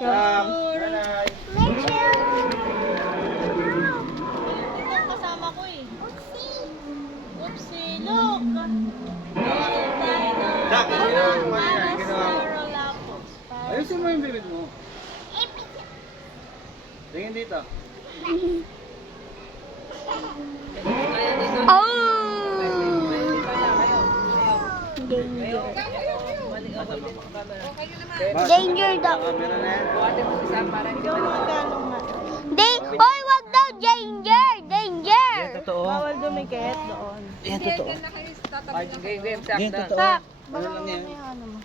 Nanay. Ito ang kasama ko eh. Oopsie, look! Gawain tayo ng Jack, ano ginawa mo kanina? Ano ginawa mo? Parastarolapos. Ayusin mo yung bibig mo. Tingin dito. Danger daw. Camera na yan. Hoy, wag daw. Danger. Danger. Totoo. Bawal dumikit doon. Yan, totoo. Yan, totoo. Sak, Ano baka lang yan? mamaya ano mo.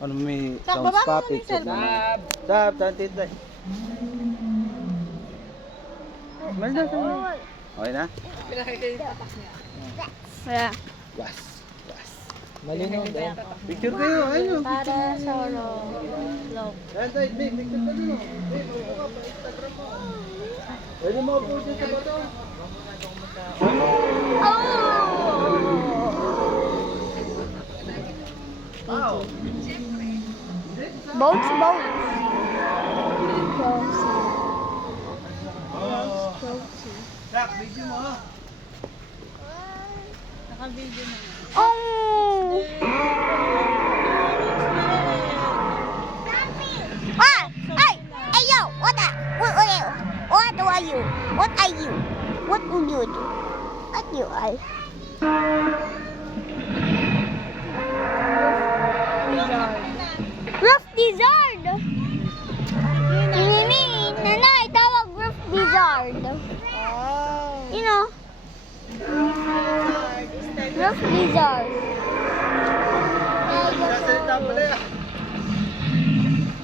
Ano may Sak, sounds baba mo puppet. na yung cellphone. Stop, tantit tayo. Meron na. Okay na? Kaya, Was. Was. Malinaw daw. Picture kayo. Ayun. Parastarolapos. Yan tayo, Big. Picture ka dun. Big, mabuka ka pa Instagram mo. Pwede mo upload yun sa bato. Wow. Boats. Jack, video mo ha. Naka-video na. Oh. Ah! Hey, yo! What are you? What are you? What are you? What will you do? What you are? Roof Lizard! Mimi, nanay, tawag Roof Lizard. You know, Roof Lizard. Sasalita pala yan.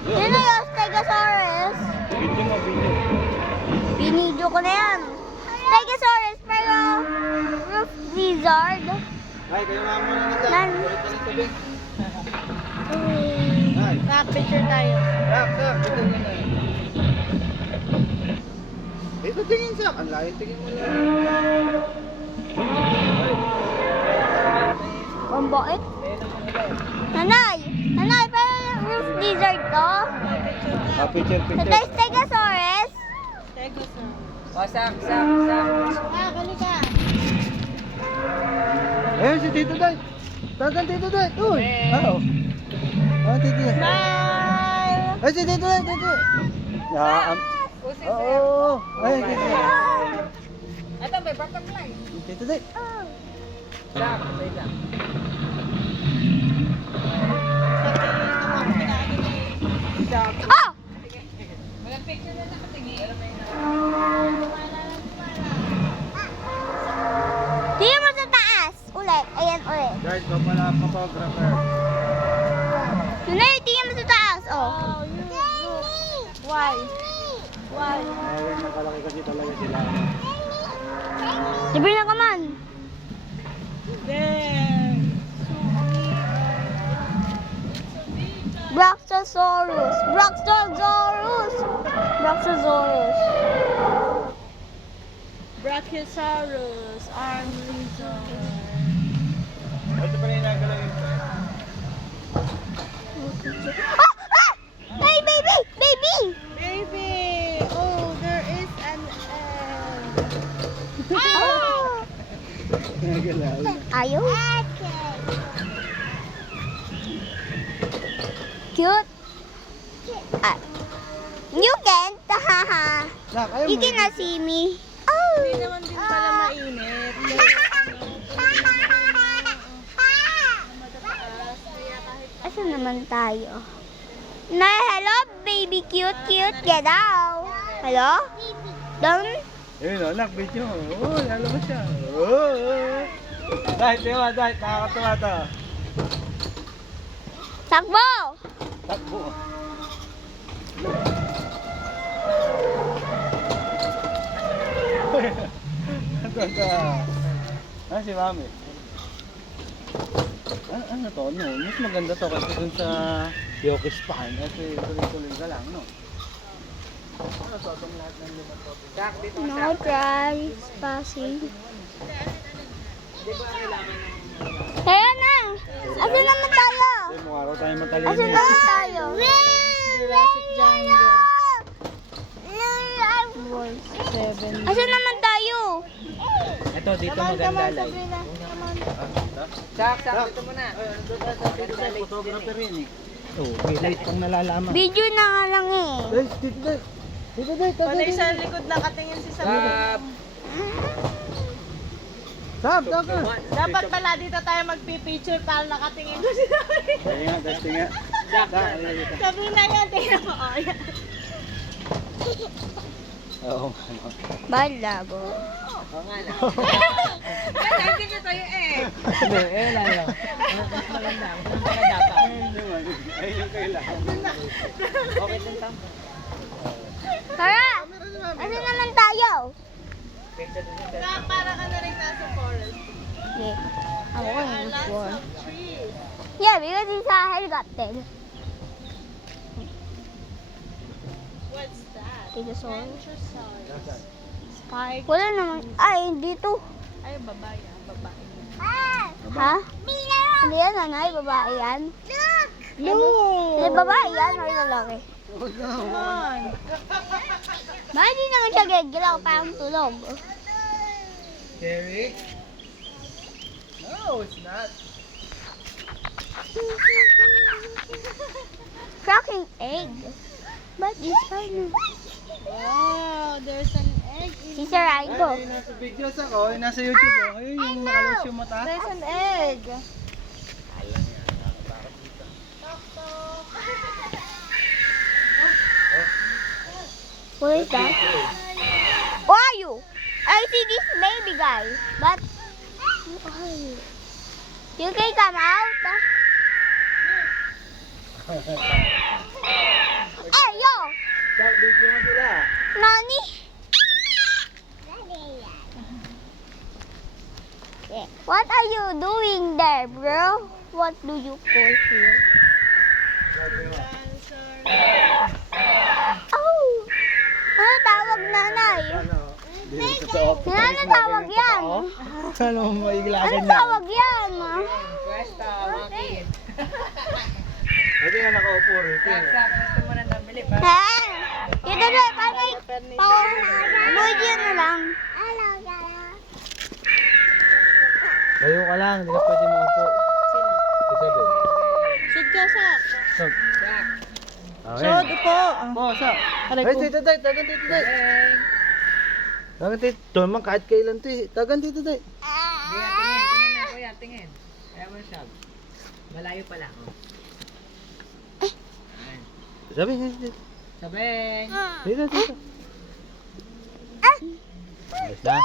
You know yung Stegosaurus? Video mo, video. Binidyo ko na yan. Stegosaurus, pero Roof Lizard. Ay, kayo nga muna na sa. Nan. Ulit na ito, Big. Ay. Sak, picture tayo. Jack, Jack. Dito na na. Dito tingin, Jack. Ang layo tingin mo na. Ang bait. Nanay, pero Roof Lizard to. Ah, picture, Ito picture. yung Stegosaurus. Stegosaurus. Ah, kalika. Ayun, si Tito Day. Tagan Tito Day. Uy. Oo. Ah, Tito Day. Bye! Ay, si Tito Day, Tito. Oo. Ay, Tito Day. Ito, may butterfly. Tito Day. Oh! Walang picture na nakatingin. Tingnan mo sa taas. Ulit. Ayan, ulit. Guys, pala photographer. Nanay, tingnan mo sa taas. Oh. Oh, you. Why? Why? Ayun, nakalaki kasi talaga sila. Libre na ka man. There. Brachiosaurus. Brachiosaurus, arm lizard. Ito pala yung nagalaw yung Hey, baby! Baby! Oh, there is an nagalaw. Ayaw? Cute. You can't. Haha. Nak, ayaw You mo. cannot see me. Hindi naman din pala mainit. Asan naman tayo? Hello, baby cute. Get out. Hello? Down? Ayun o, nak, video. Oo, lalabas siya. Oo. Dahil, nakakatawa to. Takbo! Takbo. Ah, si Mami. Ano to? No, mas maganda to kasi dun sa Yoki's Pan. Kasi tuloy-tuloy ka lang, no? Ano to? Itong lahat ng limang to. No trespassing. Kaya na! Asan naman tayo? Ay, mukha raw tayo tayo matalino. Asan naman tayo? Jurassic Jungle. World 7. Asan naman tayo? Ito, dito Come on, maganda light. Sabrina. Come on. Sak, dito muna. Photographer rin eh. Oh, may light pang nalalaman. Video na nga lang eh. Guys, dito tayo. Dito tayo, Panay sa likod nakatingin si Sabrina. Sab, daga. Dapat pala dito tayo magpipicture para nakatingin si Sabrina. Kaya nga, guys, tingnan. Sabrina yan, tingnan mo. Oh, yan. Oo. Balago. Hindi ka tayo eh. Hindi, lang. Mas maganda. Mas maganda dapat. Ayun yung kailangan. Okay din tampo. Tara! Asan naman tayo? Para ka na rin nasa forest. Yeah. Ako There yung are lots before. of trees. Yeah, because it's a helicopter. What's that? Dinosaur. Venturosaurus. Spike. Wala naman. Ay, dito. Ay, babae. Babae. Ha? Hindi yan, nanay. Babae yan. Look! Hindi, babae yan. Ay, lalaki. Come on. Bakit hindi naman siya gagalaw? Parang tulog. Scary? No, it's not. Cracking egg. But it's fine. Wow, there's an egg in Sisirain ko. Ay, nasa videos ako. Ay, nasa YouTube ako. Ayun, yung nakalos yung mata. There's an egg. What is that? Who are you? I see this baby guy. But who are you? You can come out. Hey, yo! Sab, video mo sila. Nani? What are you doing there, bro? What do you call here? Oh! Ano tawag nanay? Ano? Hindi rin totoo. Ano tawag yan? Ano mo maigilakan Ano niya? tawag yan? Pwede nga nakaupo rito. Ha? Dito doon, paano video na lang. Layo ka lang, hindi ka pwede maupo. Isabi. Should ka sa. Sab. Should upo. Po, sa. Aray Ay, ko. tito day, tagan tito day. Tagan tito. Ito naman kahit kailan to eh. Tagan tito day. Tingin na kuya, tingin. Kaya mo siya. Malayo pa lang. Oh. Sabi, dito. Sabeng! Dito, dito. Ayos na.